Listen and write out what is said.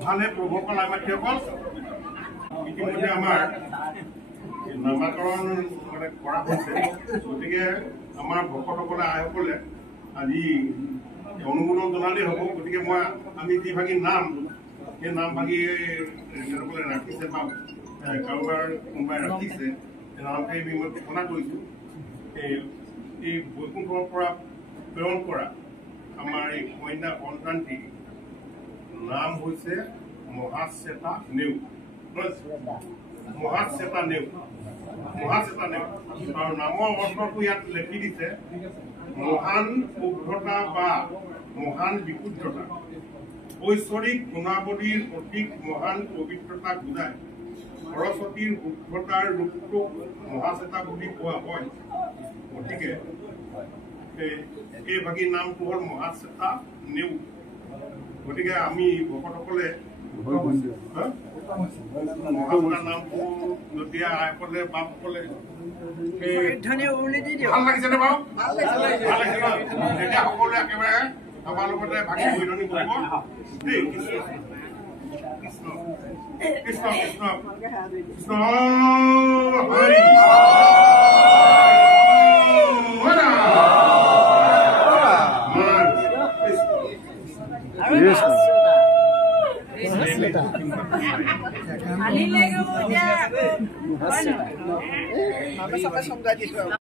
ভালে প্ৰভুসকল আমাতসকল ইতিমধ্যে আমাৰ নামাকৰণ মানে কৰা হৈছে গতিকে আমাৰ ভকতসকলে আইসকলে আজি অনুমোদন জনালেই হ'ব গতিকে আমি যিভাগি নাম সেই নাম ভাগি যিসকলে ৰাখিছে বা কাৰোবাৰ কোনোবাই ৰাখিছে নামখিনি মই ঘোষণা কৰিছোঁ এই বৈকুণ্ঠৰ পৰা প্ৰেৰণ কৰা আমাৰ এই কন্যা সন্তানটি নাম হৈছে মহাশ্বেতা নেওগ মহাশ্বেতা নেওগ আৰু নামৰ অৰ্থটো ইয়াত লিখি দিছে মহান শুদ্ধতা বা মহান বিশুদ্ধতা ঐশ্বৰিক গুণাৱলীৰ অধিক মহান পবিত্ৰতা বুজায় সৰস্বতীৰ শুদ্ধতাৰ ৰূপটোক মহাশ্বেতা বুলি কোৱা হয় গতিকে এই ভাগিৰ নামটো হ'ল মহাশ্বেতা নেওগ গতিকে আমি ভকতসকলে মহাশ্বেতা নামটো যদি আইসকলে বাপসকলে ভাল লাগিছেনে বাৰু ভাল লাগিছে এতিয়া সকলোৱে একেবাৰে আমাৰ লগতে ভাগি বৈৰণি কৰিব দেই Krishna Krishna Krishna Krishna Hari Ali lego ya.